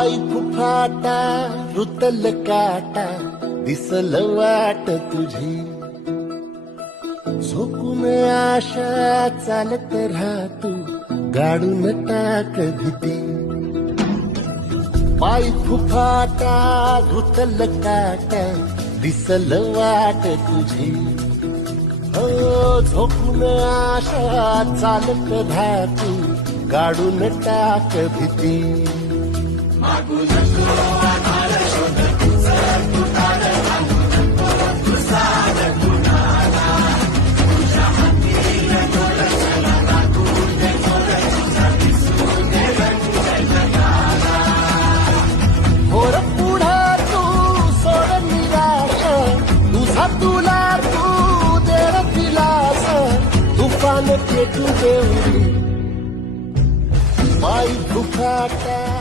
आई फुफाटा रुतल काटा दिसल वाट तुझी झोकून आशा चालत राहतू गाडून टाक भीती पाय फुफाटा रुतल काटा दिसल वाट तुझी हो झोकून आशा चालत राहतू गाडून टाक भीती होर पुढे तू सोड निराश तुझा तुला तू देर दिलास तुफान पेटू देऊ पाय फुफाटा